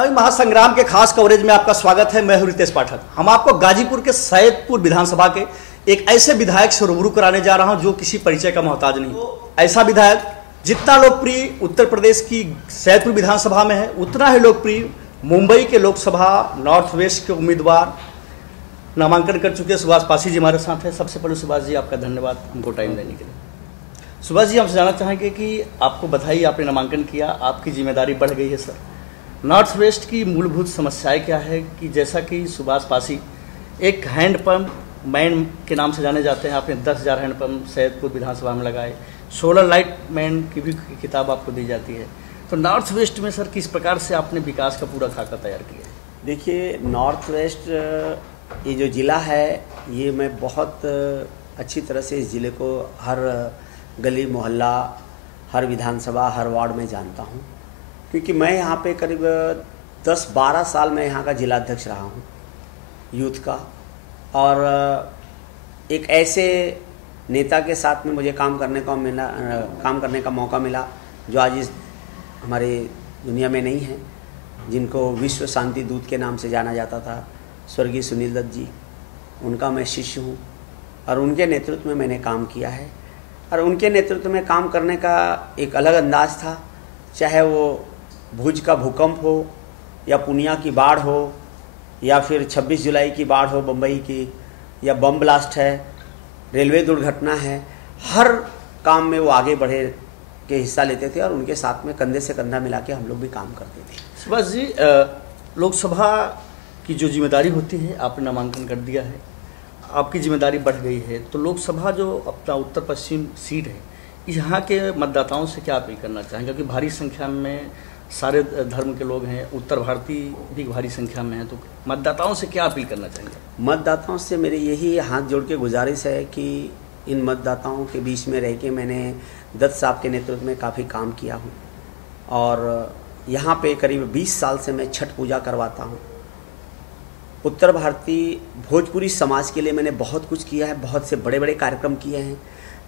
चुनावी महासंग्राम के खास कवरेज में आपका स्वागत है। मैं हूं रितेश पाठक। हम आपको गाजीपुर के सैदपुर विधानसभा के एक ऐसे विधायक से रूबरू कराने जा रहा हूं जो किसी परिचय का मोहताज नहीं। तो ऐसा विधायक जितना लोकप्रिय उत्तर प्रदेश की सैदपुर विधानसभा में है, उतना ही लोकप्रिय मुंबई के लोकसभा नॉर्थ वेस्ट के उम्मीदवार नामांकन कर चुके सुभाष पासी जी हमारे साथ हैं। सबसे पहले सुभाष जी आपका धन्यवाद हमको टाइम देने के लिए। सुभाष जी हमसे जानना चाहेंगे कि आपको बधाई, आपने नामांकन किया, आपकी जिम्मेदारी बढ़ गई है सर। नॉर्थ वेस्ट की मूलभूत समस्याएं क्या है कि जैसा कि सुभाष पासी एक हैंडपम्प मैन के नाम से जाने जाते हैं, आपने 10,000 हैंडपम्प सैदपुर विधानसभा में लगाए, सोलर लाइट मैन की भी किताब आपको दी जाती है। तो नॉर्थ वेस्ट में सर किस प्रकार से आपने विकास का पूरा खाका तैयार किया है? देखिए, नॉर्थ वेस्ट ये जो ज़िला है, ये मैं बहुत अच्छी तरह से इस ज़िले को हर गली मोहल्ला, हर विधानसभा, हर वार्ड में जानता हूँ, क्योंकि मैं यहाँ पे करीब 10-12 साल मैं यहाँ का जिलाध्यक्ष रहा हूँ यूथ का। और एक ऐसे नेता के साथ में मुझे काम करने का मौका मिला जो आज इस हमारे दुनिया में नहीं है, जिनको विश्व शांति दूत के नाम से जाना जाता था, स्वर्गीय सुनील दत्त जी। उनका मैं शिष्य हूँ और उनके नेतृत्व में मैंने काम किया है। और उनके नेतृत्व में काम करने का एक अलग अंदाज था, चाहे वो भुज का भूकंप हो या पूर्णिया की बाढ़ हो या फिर 26 जुलाई की बाढ़ हो बम्बई की, या बम ब्लास्ट है, रेलवे दुर्घटना है, हर काम में वो आगे बढ़े के हिस्सा लेते थे और उनके साथ में कंधे से कंधा मिला के हम लोग भी काम करते थे। सुभाष जी, लोकसभा की जो जिम्मेदारी होती है, आपने नामांकन कर दिया है, आपकी जिम्मेदारी बढ़ गई है, तो लोकसभा जो अपना उत्तर पश्चिम सीट है, यहाँ के मतदाताओं से क्या अपील करना चाहेंगे? क्योंकि भारी संख्या में सारे धर्म के लोग हैं, उत्तर भारतीय भी भारी संख्या में हैं, तो मतदाताओं से क्या अपील करना चाहेंगे? मतदाताओं से मेरी यही हाथ जोड़ के गुजारिश है कि इन मतदाताओं के बीच में रह के मैंने दत्त साहब के नेतृत्व में काफ़ी काम किया हूँ और यहाँ पे करीब 20 साल से मैं छठ पूजा करवाता हूँ। उत्तर भारतीय भोजपुरी समाज के लिए मैंने बहुत कुछ किया है, बहुत से बड़े बड़े कार्यक्रम किए हैं।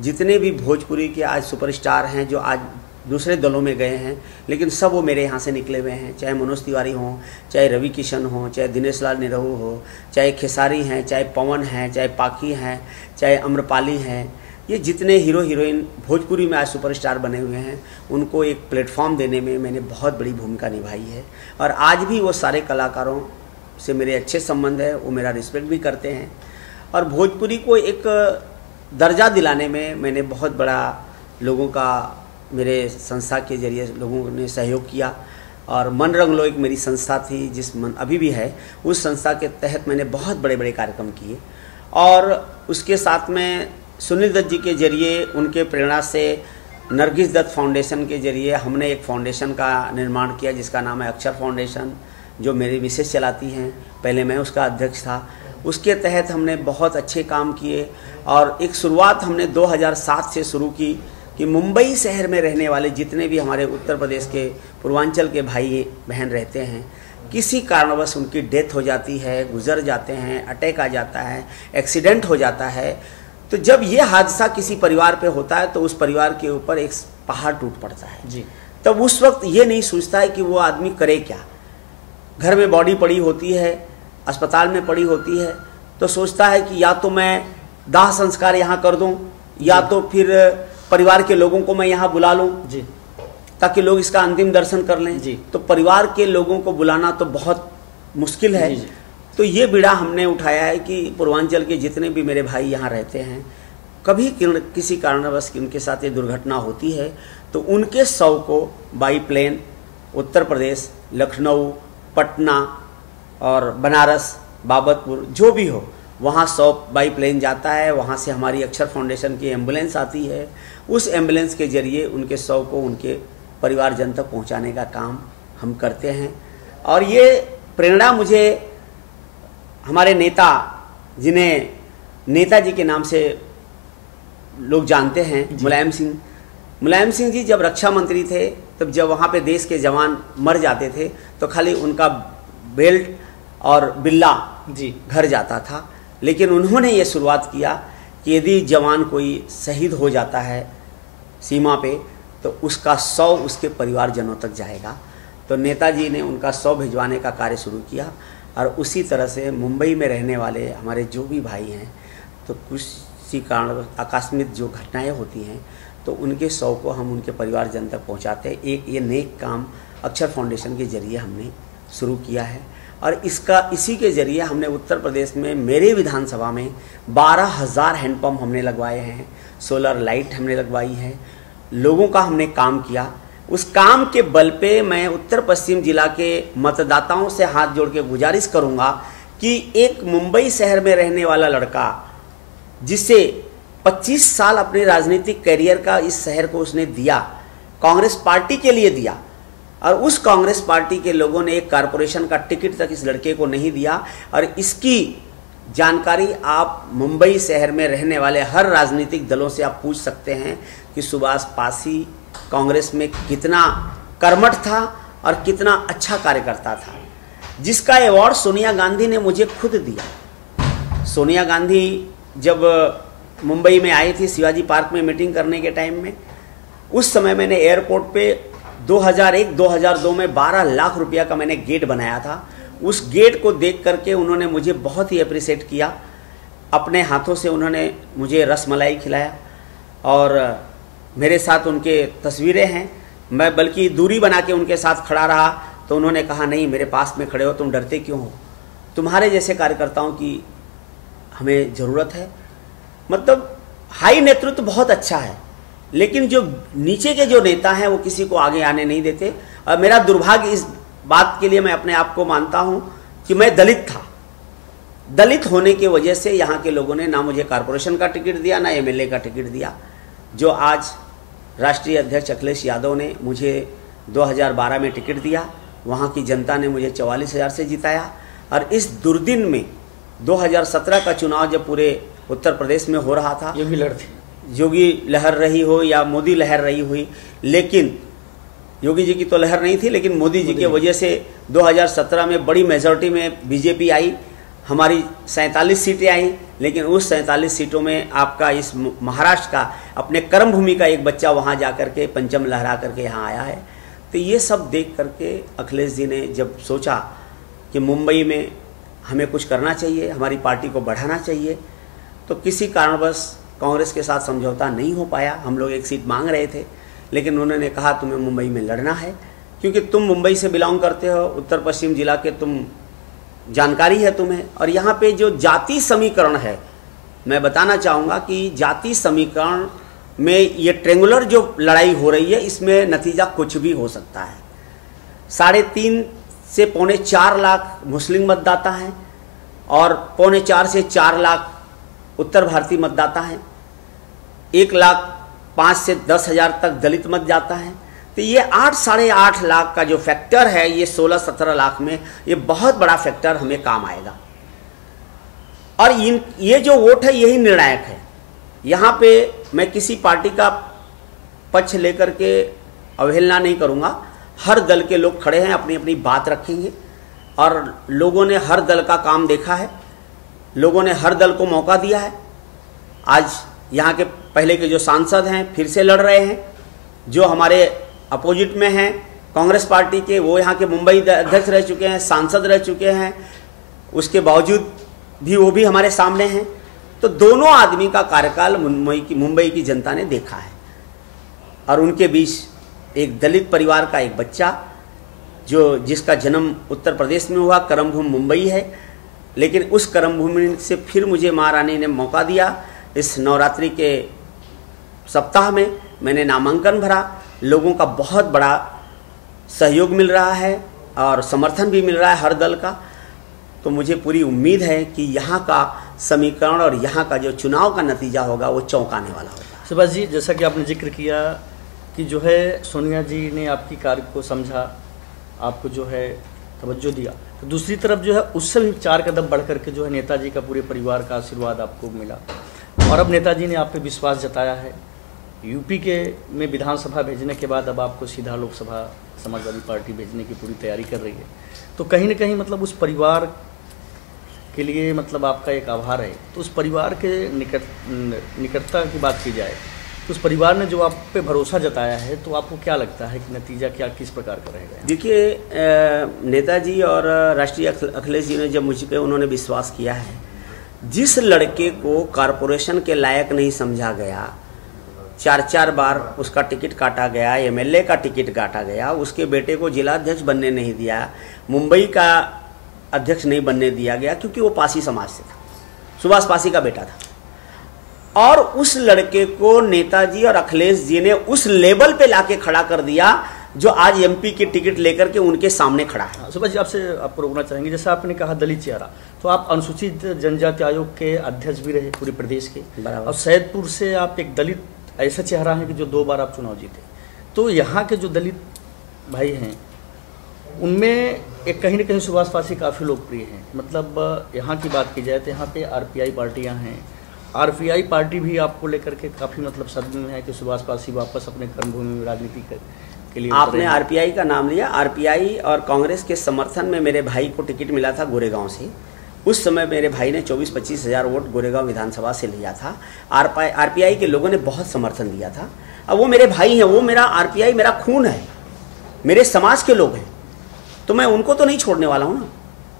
जितने भी भोजपुरी के आज सुपरस्टार हैं जो आज दूसरे दलों में गए हैं, लेकिन सब वो मेरे यहाँ से निकले हुए हैं, चाहे मनोज तिवारी हों, चाहे रवि किशन हों, चाहे दिनेश लाल निरहू हो, चाहे खेसारी हैं, चाहे पवन हैं, चाहे पाकी हैं, चाहे अम्रपाली हैं। ये जितने हीरो हीरोइन भोजपुरी में आज सुपरस्टार बने हुए हैं, उनको एक प्लेटफॉर्म देने में मैंने बहुत बड़ी भूमिका निभाई है। और आज भी वो सारे कलाकारों से मेरे अच्छे संबंध है, वो मेरा रिस्पेक्ट भी करते हैं और भोजपुरी को एक दर्जा दिलाने में मैंने बहुत बड़ा लोगों का, मेरे संस्था के जरिए लोगों ने सहयोग किया। और मन रंग लो एक मेरी संस्था थी, जिस मन अभी भी है, उस संस्था के तहत मैंने बहुत बड़े बड़े कार्यक्रम किए। और उसके साथ में सुनील दत्त जी के जरिए, उनके प्रेरणा से नरगिस दत्त फाउंडेशन के जरिए हमने एक फाउंडेशन का निर्माण किया जिसका नाम है अक्षर फाउंडेशन, जो मेरी मिसेस चलाती हैं। पहले मैं उसका अध्यक्ष था। उसके तहत हमने बहुत अच्छे काम किए और एक शुरुआत हमने 2007 से शुरू की कि मुंबई शहर में रहने वाले जितने भी हमारे उत्तर प्रदेश के पूर्वांचल के भाई बहन रहते हैं, किसी कारणवश उनकी डेथ हो जाती है, गुजर जाते हैं, अटैक आ जाता है, एक्सीडेंट हो जाता है, तो जब ये हादसा किसी परिवार पे होता है तो उस परिवार के ऊपर एक पहाड़ टूट पड़ता है जी। तब उस वक्त ये नहीं सोचता है कि वो आदमी करे क्या। घर में बॉडी पड़ी होती है, अस्पताल में पड़ी होती है, तो सोचता है कि या तो मैं दाह संस्कार यहाँ कर दूँ या तो फिर परिवार के लोगों को मैं यहाँ बुला लूँ जी, ताकि लोग इसका अंतिम दर्शन कर लें जी। तो परिवार के लोगों को बुलाना तो बहुत मुश्किल है जी। तो ये बीड़ा हमने उठाया है कि पूर्वांचल के जितने भी मेरे भाई यहाँ रहते हैं, कभी किसी कारणवश उनके साथ ये दुर्घटना होती है तो उनके शव को बाई प्लेन उत्तर प्रदेश, लखनऊ, पटना और बनारस, बाबतपुर, जो भी हो, वहाँ 100 बाई प्लेन जाता है। वहाँ से हमारी अक्षर फाउंडेशन की एम्बुलेंस आती है। उस एम्बुलेंस के जरिए उनके शव को उनके परिवारजन तक पहुँचाने का काम हम करते हैं। और ये प्रेरणा मुझे हमारे नेता, जिन्हें नेताजी के नाम से लोग जानते हैं, मुलायम सिंह जी जब रक्षा मंत्री थे, तब जब वहाँ पे देश के जवान मर जाते थे तो खाली उनका बेल्ट और बिल्ला जी घर जाता था। लेकिन उन्होंने ये शुरुआत किया कि यदि जवान कोई शहीद हो जाता है सीमा पे तो उसका 100 उसके परिवारजनों तक जाएगा। तो नेताजी ने उनका 100 भिजवाने का कार्य शुरू किया। और उसी तरह से मुंबई में रहने वाले हमारे जो भी भाई हैं, तो किसी कारण आकस्मिक जो घटनाएं होती हैं तो उनके 100 को हम उनके परिवारजन तक पहुंचाते हैं। एक ये नेक काम अक्षर फाउंडेशन के जरिए हमने शुरू किया है। और इसी के जरिए हमने उत्तर प्रदेश में मेरे विधानसभा में 12,000 हैंडपम्प हमने लगवाए हैं, सोलर लाइट हमने लगवाई है, लोगों का हमने काम किया। उस काम के बल पे मैं उत्तर पश्चिम जिला के मतदाताओं से हाथ जोड़ के गुजारिश करूंगा कि एक मुंबई शहर में रहने वाला लड़का जिसे 25 साल अपने राजनीतिक करियर का इस शहर को उसने दिया, कांग्रेस पार्टी के लिए दिया, और उस कांग्रेस पार्टी के लोगों ने एक कारपोरेशन का टिकट तक इस लड़के को नहीं दिया। और इसकी जानकारी आप मुंबई शहर में रहने वाले हर राजनीतिक दलों से आप पूछ सकते हैं कि सुभाष पासी कांग्रेस में कितना कर्मठ था और कितना अच्छा कार्यकर्ता था, जिसका अवार्ड सोनिया गांधी ने मुझे खुद दिया। सोनिया गांधी जब मुंबई में आई थी शिवाजी पार्क में मीटिंग करने के टाइम में, उस समय मैंने एयरपोर्ट पे 2001-2002 में 12 लाख रुपया का मैंने गेट बनाया था। उस गेट को देख करके उन्होंने मुझे बहुत ही अप्रिशिएट किया। अपने हाथों से उन्होंने मुझे रसमलाई खिलाया और मेरे साथ उनके तस्वीरें हैं। मैं बल्कि दूरी बना के उनके साथ खड़ा रहा तो उन्होंने कहा, नहीं मेरे पास में खड़े हो, तुम डरते क्यों हो, तुम्हारे जैसे कार्यकर्ताओं की हमें ज़रूरत है। मतलब हाई नेतृत्व बहुत अच्छा है, लेकिन जो नीचे के जो नेता हैं वो किसी को आगे आने नहीं देते। और मेरा दुर्भाग्य इस बात के लिए मैं अपने आप को मानता हूं कि मैं दलित था। दलित होने की वजह से यहाँ के लोगों ने ना मुझे कारपोरेशन का टिकट दिया, ना एमएलए का टिकट दिया। जो आज राष्ट्रीय अध्यक्ष अखिलेश यादव ने मुझे 2012 में टिकट दिया, वहाँ की जनता ने मुझे 44,000 से जिताया। और इस दुर्दिन में 2017 का चुनाव जब पूरे उत्तर प्रदेश में हो रहा था, योगी लहर रही हो या मोदी लहर रही हुई, लेकिन योगी जी की तो लहर नहीं थी, लेकिन मोदी जी की वजह से 2017 में बड़ी मेजॉरिटी में बीजेपी आई, हमारी 47 सीटें आई। लेकिन उस 47 सीटों में आपका इस महाराष्ट्र का अपने कर्म भूमि का एक बच्चा वहाँ जा करके पंचम लहरा करके यहाँ आया है। तो ये सब देख करके अखिलेश जी ने जब सोचा कि मुंबई में हमें कुछ करना चाहिए, हमारी पार्टी को बढ़ाना चाहिए, तो किसी कारणवश कांग्रेस के साथ समझौता नहीं हो पाया। हम लोग एक सीट मांग रहे थे, लेकिन उन्होंने कहा तुम्हें मुंबई में लड़ना है, क्योंकि तुम मुंबई से बिलोंग करते हो, उत्तर पश्चिम जिला के, तुम जानकारी है तुम्हें। और यहाँ पे जो जाति समीकरण है, मैं बताना चाहूँगा कि जाति समीकरण में ये ट्रेंगुलर जो लड़ाई हो रही है, इसमें नतीजा कुछ भी हो सकता है। 3.5 से 4.25 लाख मुस्लिम मतदाता हैं और 4.25 से 4 लाख उत्तर भारतीय मतदाता हैं। 1,05,000 से 10,000 तक दलित मतदाता हैं। तो ये 8-8.5 लाख का जो फैक्टर है, ये 16-17 लाख में ये बहुत बड़ा फैक्टर हमें काम आएगा। और ये जो वोट है यही निर्णायक है। यहाँ पे मैं किसी पार्टी का पक्ष लेकर के अवहेलना नहीं करूँगा। हर दल के लोग खड़े हैं, अपनी अपनी बात रखेंगे, और लोगों ने हर दल का काम देखा है, लोगों ने हर दल को मौका दिया है। आज यहाँ के पहले के जो सांसद हैं फिर से लड़ रहे हैं, जो हमारे अपोजिट में हैं कांग्रेस पार्टी के, वो यहाँ के मुंबई अध्यक्ष रह चुके हैं, सांसद रह चुके हैं, उसके बावजूद भी वो भी हमारे सामने हैं। तो दोनों आदमी का कार्यकाल मुंबई की जनता ने देखा है। और उनके बीच एक दलित परिवार का एक बच्चा जिसका जन्म उत्तर प्रदेश में हुआ, कर्मभूमि मुंबई है, लेकिन उस कर्मभूमि से फिर मुझे महारानी ने मौका दिया। इस नवरात्रि के सप्ताह में मैंने नामांकन भरा, लोगों का बहुत बड़ा सहयोग मिल रहा है और समर्थन भी मिल रहा है हर दल का। तो मुझे पूरी उम्मीद है कि यहाँ का समीकरण और यहाँ का जो चुनाव का नतीजा होगा वो चौंकाने वाला होगा। सुभाष जी, जैसा कि आपने जिक्र किया कि जो है सोनिया जी ने आपकी कार्य को समझा, आपको जो है तवज्जो दिया, तो दूसरी तरफ जो है उससे भी 4 कदम बढ़ करके जो है नेताजी का पूरे परिवार का आशीर्वाद आपको मिला, और अब नेताजी ने आप पे विश्वास जताया है। यूपी के में विधानसभा भेजने के बाद अब आपको सीधा लोकसभा समाजवादी पार्टी भेजने की पूरी तैयारी कर रही है। तो कहीं ना कहीं मतलब उस परिवार के लिए मतलब आपका एक आभार है। तो उस परिवार के निकटता की बात की जाए तो उस परिवार ने जो आप पे भरोसा जताया है, तो आपको क्या लगता है कि नतीजा क्या किस प्रकार का रहेगा? देखिए, नेताजी और राष्ट्रीय अखिलेश जी ने जब मुझ पे उन्होंने विश्वास किया है, जिस लड़के को कॉरपोरेशन के लायक नहीं समझा गया, 4-4 बार उसका टिकट काटा गया, एमएलए का टिकट काटा गया, उसके बेटे को जिलाध्यक्ष बनने नहीं दिया, मुंबई का अध्यक्ष नहीं बनने दिया गया, क्योंकि वो पासी समाज से था, सुभाष पासी का बेटा था। और उस लड़के को नेताजी और अखिलेश जी ने उस लेवल पे लाके खड़ा कर दिया जो आज एमपी की टिकट लेकर के उनके सामने खड़ा है। सुभाष जी, आपसे आपको रोकना चाहेंगे, जैसे आपने कहा दलित चेहरा, तो आप अनुसूचित जनजाति आयोग के अध्यक्ष भी रहे पूरे प्रदेश के, और सैदपुर से आप एक दलित ऐसा चेहरा है कि जो 2 बार आप चुनाव जीते। तो यहाँ के जो दलित भाई हैं उनमें एक कहीं ना कहीं सुभाष पासी काफ़ी लोकप्रिय हैं। मतलब यहाँ की बात की जाए तो यहाँ पे आरपीआई पार्टियाँ हैं, आरपीआई पार्टी भी आपको लेकर के काफ़ी मतलब सदमे में है कि सुभाष पासी वापस अपने कर्मभूमि में राजनीति के लिए। आपने आरपीआई का नाम लिया। आरपीआई और कांग्रेस के समर्थन में मेरे भाई को टिकट मिला था गोरेगांव से। उस समय मेरे भाई ने 24-25 हज़ार वोट गोरेगांव विधानसभा से लिया था। आरपीआई के लोगों ने बहुत समर्थन दिया था। अब वो मेरे भाई हैं, वो मेरा आरपीआई मेरा खून है, मेरे समाज के लोग हैं, तो मैं उनको तो नहीं छोड़ने वाला हूँ ना।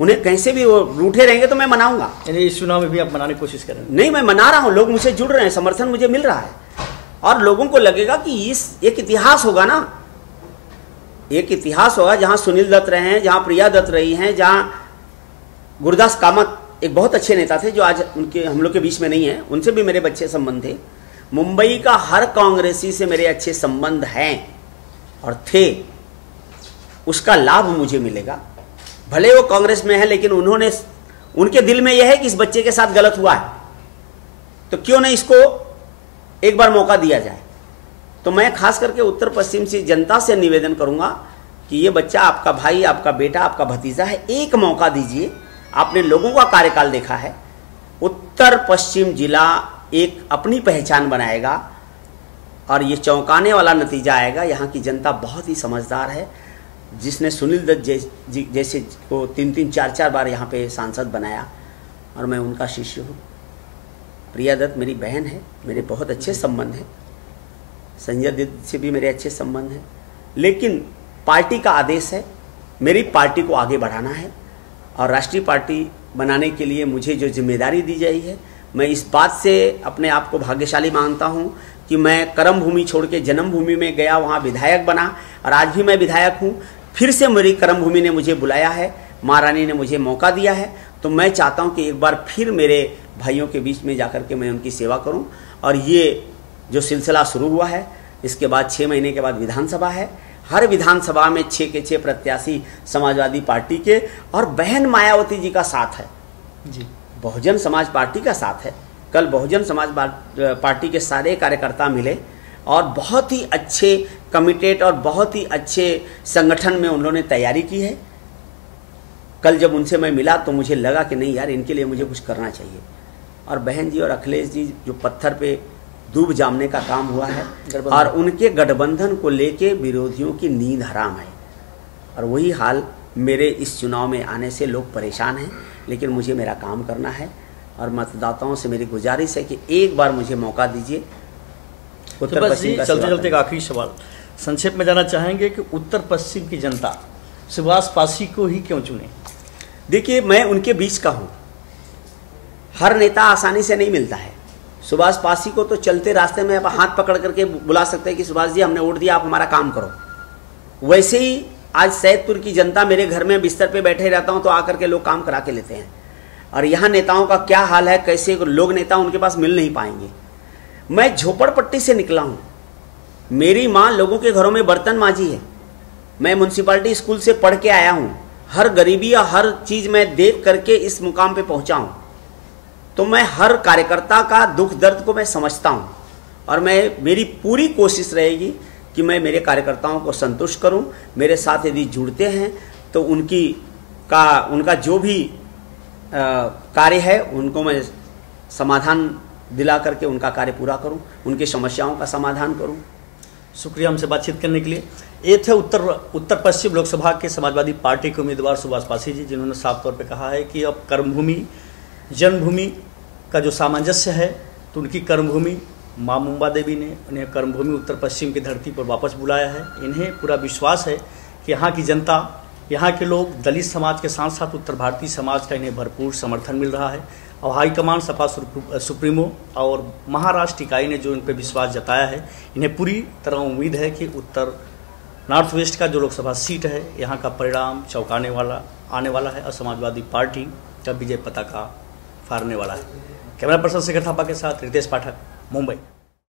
उन्हें कैसे भी वो रूठे रहेंगे तो मैं मनाऊंगा। इस चुनाव में भी आप मनाने की कोशिश करेंगे? नहीं, मैं मना रहा हूँ, लोग मुझसे जुड़ रहे हैं, समर्थन मुझे मिल रहा है, और लोगों को लगेगा कि एक इतिहास होगा ना, एक इतिहास होगा जहाँ सुनील दत्त रहे हैं, जहाँ प्रिया दत्त रही हैं, जहाँ गुरदास कामत एक बहुत अच्छे नेता थे जो आज उनके हम लोग के बीच में नहीं है, उनसे भी मेरे अच्छे संबंध थे। मुंबई का हर कांग्रेसी से मेरे अच्छे संबंध हैं और थे, उसका लाभ मुझे मिलेगा। भले वो कांग्रेस में है, लेकिन उनके दिल में यह है कि इस बच्चे के साथ गलत हुआ है, तो क्यों नहीं इसको एक बार मौका दिया जाए। तो मैं खास करके उत्तर पश्चिम से जनता से निवेदन करूंगा कि ये बच्चा आपका भाई, आपका बेटा, आपका भतीजा है, एक मौका दीजिए। आपने लोगों का कार्यकाल देखा है, उत्तर पश्चिम जिला एक अपनी पहचान बनाएगा और ये चौंकाने वाला नतीजा आएगा। यहाँ की जनता बहुत ही समझदार है, जिसने सुनील दत्त जैसे को 3-3, 4-4 बार यहाँ पे सांसद बनाया, और मैं उनका शिष्य हूँ। प्रिया दत्त मेरी बहन है, मेरे बहुत अच्छे संबंध हैं, संजय दत्त से भी मेरे अच्छे संबंध हैं, लेकिन पार्टी का आदेश है, मेरी पार्टी को आगे बढ़ाना है, और राष्ट्रीय पार्टी बनाने के लिए मुझे जो जिम्मेदारी दी गई है, मैं इस बात से अपने आप को भाग्यशाली मानता हूं कि मैं कर्म भूमि छोड़ के जन्मभूमि में गया, वहां विधायक बना, और आज भी मैं विधायक हूं। फिर से मेरी कर्म भूमि ने मुझे बुलाया है, माँ रानी ने मुझे मौका दिया है, तो मैं चाहता हूं कि एक बार फिर मेरे भाइयों के बीच में जाकर के मैं उनकी सेवा करूं। और ये जो सिलसिला शुरू हुआ है, इसके बाद 6 महीने के बाद विधानसभा है। हर विधानसभा में 6 के 6 प्रत्याशी समाजवादी पार्टी के, और बहन मायावती जी का साथ है जी, बहुजन समाज पार्टी का साथ है। कल बहुजन समाज पार्टी के सारे कार्यकर्ता मिले और बहुत ही अच्छे कमिटेड और बहुत ही अच्छे संगठन में उन्होंने तैयारी की है। कल जब उनसे मैं मिला तो मुझे लगा कि नहीं यार, इनके लिए मुझे कुछ करना चाहिए। और बहन जी और अखिलेश जी जो पत्थर पे दूब जामने का काम हुआ है, और उनके गठबंधन को लेके विरोधियों की नींद हराम है, और वही हाल मेरे इस चुनाव में आने से लोग परेशान हैं। लेकिन मुझे मेरा काम करना है, और मतदाताओं से मेरी गुजारिश है कि एक बार मुझे मौका दीजिए। उत्तर पश्चिम का चलते चलते एक आखिरी सवाल संक्षेप में जाना चाहेंगे कि उत्तर पश्चिम की जनता सुभाष पासी को ही क्यों चुने? देखिए, मैं उनके बीच का हूँ, हर नेता आसानी से नहीं मिलता है। सुभाष पासी को तो चलते रास्ते में आप हाथ पकड़ करके बुला सकते हैं कि सुभाष जी हमने वोट दिया, आप हमारा काम करो। वैसे ही आज सैदपुर की जनता, मेरे घर में बिस्तर पे बैठे रहता हूं तो आकर के लोग काम करा के लेते हैं। और यहाँ नेताओं का क्या हाल है, कैसे लोग नेता उनके पास मिल नहीं पाएंगे। मैं झोपड़पट्टी से निकला हूँ, मेरी माँ लोगों के घरों में बर्तन मांजी है, मैं म्यूनसिपालिटी स्कूल से पढ़ के आया हूँ, हर गरीबी या हर चीज़ मैं देख करके इस मुकाम पे पहुँचा हूँ। तो मैं हर कार्यकर्ता का दुख दर्द को मैं समझता हूँ, और मेरी पूरी कोशिश रहेगी कि मैं मेरे कार्यकर्ताओं को संतुष्ट करूं। मेरे साथ यदि जुड़ते हैं तो उनका जो भी कार्य है उनको मैं समाधान दिला करके उनका कार्य पूरा करूं, उनकी समस्याओं का समाधान करूं। शुक्रिया हमसे बातचीत करने के लिए। ये थे उत्तर पश्चिम लोकसभा के समाजवादी पार्टी के उम्मीदवार सुभाष पासी जी, जिन्होंने साफ तौर पर कहा है कि अब कर्मभूमि जन्मभूमि का जो सामंजस्य है, तो उनकी कर्मभूमि माँ मुंबा देवी ने उन्हें कर्मभूमि उत्तर पश्चिम की धरती पर वापस बुलाया है। इन्हें पूरा विश्वास है कि यहाँ की जनता, यहाँ के लोग, दलित समाज के साथ साथ उत्तर भारतीय समाज का इन्हें भरपूर समर्थन मिल रहा है। और हाईकमान सपा सुप्रीमो और महाराष्ट्र इकाई ने जो इन पर विश्वास जताया है, इन्हें पूरी तरह उम्मीद है कि उत्तर नॉर्थ वेस्ट का जो लोकसभा सीट है, यहाँ का परिणाम चौंकाने वाला आने वाला है और समाजवादी पार्टी का विजय पताका फहराने वाला है। कैमरा पर्सन शेखर थापा के साथ रितेश पाठक, मुंबई।